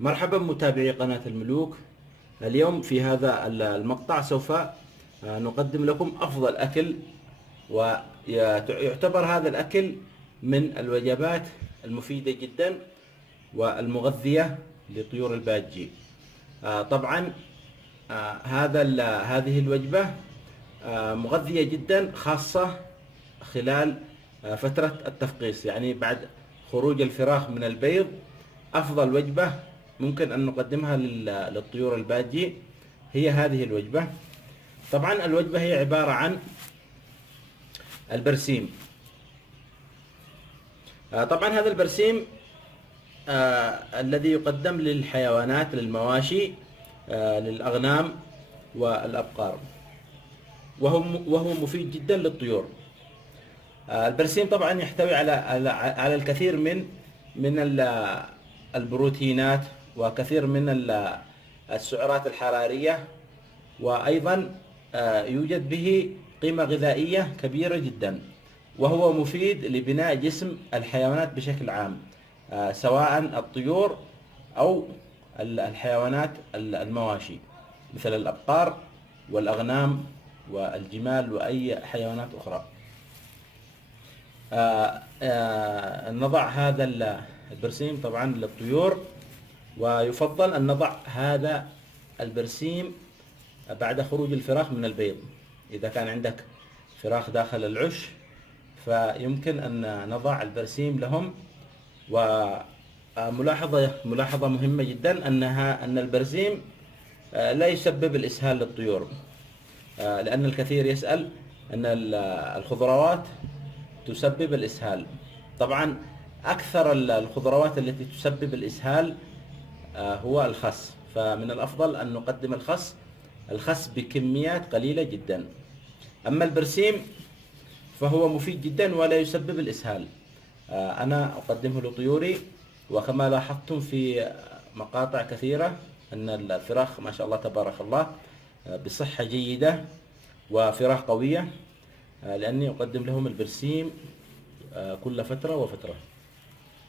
مرحبا متابعي قناة الملوك. اليوم في هذا المقطع سوف نقدم لكم أفضل أكل، ويعتبر هذا الأكل من الوجبات المفيدة جدا والمغذية لطيور الباجي. طبعا هذه الوجبة مغذية جدا، خاصة خلال فترة التفقيس، يعني بعد خروج الفراخ من البيض. أفضل وجبة ممكن أن نقدمها للطيور الباجي هي هذه الوجبة. طبعا الوجبة هي عبارة عن البرسيم. طبعا هذا البرسيم الذي يقدم للحيوانات، للمواشي، للأغنام والأبقار، وهو مفيد جدا للطيور. البرسيم طبعا يحتوي على الكثير من البروتينات، وكثير من السعرات الحرارية، وأيضا يوجد به قيمة غذائية كبيرة جدا، وهو مفيد لبناء جسم الحيوانات بشكل عام، سواء الطيور أو الحيوانات المواشي مثل الأبقار والأغنام والجمال وأي حيوانات أخرى. نضع هذا البرسيم طبعا للطيور، ويفضل أن نضع هذا البرسيم بعد خروج الفراخ من البيض. إذا كان عندك فراخ داخل العش فيمكن أن نضع البرسيم لهم. وملاحظة مهمة جدا أن البرسيم لا يسبب الإسهال للطيور، لأن الكثير يسأل أن الخضروات تسبب الإسهال. طبعا أكثر الخضروات التي تسبب الإسهال هو الخس، فمن الأفضل أن نقدم الخس بكميات قليلة جدا. أما البرسيم فهو مفيد جدا ولا يسبب الإسهال. أنا أقدمه لطيوري، وكما لاحظتم في مقاطع كثيرة أن الفراخ ما شاء الله تبارك الله بصحة جيدة وفراخ قوية، لأني أقدم لهم البرسيم كل فترة وفترة،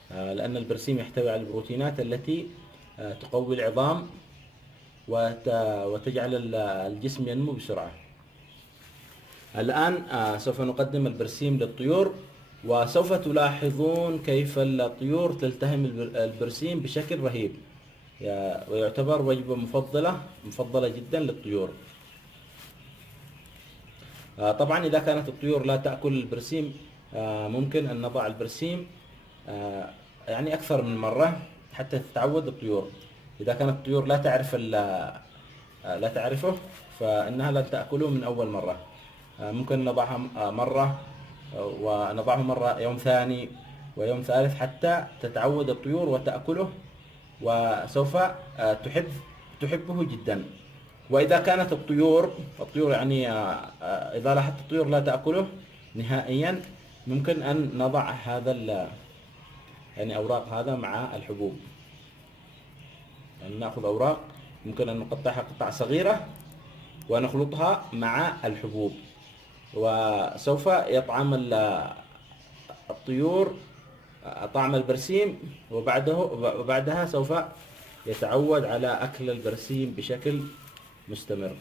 لأن البرسيم يحتوي على البروتينات التي تقوي العظام وتجعل الجسم ينمو بسرعة. الآن سوف نقدم البرسيم للطيور، وسوف تلاحظون كيف الطيور تلتهم البرسيم بشكل رهيب، ويعتبر وجبة مفضلة جدا للطيور. طبعا إذا كانت الطيور لا تأكل البرسيم ممكن أن نضع البرسيم يعني أكثر من مرة حتى تتعود الطيور. إذا كانت الطيور لا تعرفه فإنها لن تأكله من أول مرة. ممكن نضعها مرة، ونضعه مرة يوم ثاني ويوم ثالث حتى تتعود الطيور وتأكله، وسوف تحبه جدا. وإذا كانت الطيور يعني إذا لاحظت الطيور لا تأكله نهائيا، ممكن أن نضع هذا يعني أوراق هذا مع الحبوب. يعني نأخذ أوراق، ممكن أن نقطعها قطع صغيرة ونخلطها مع الحبوب، وسوف يطعم الطيور طعم البرسيم، وبعدها سوف يتعود على أكل البرسيم بشكل مستمر.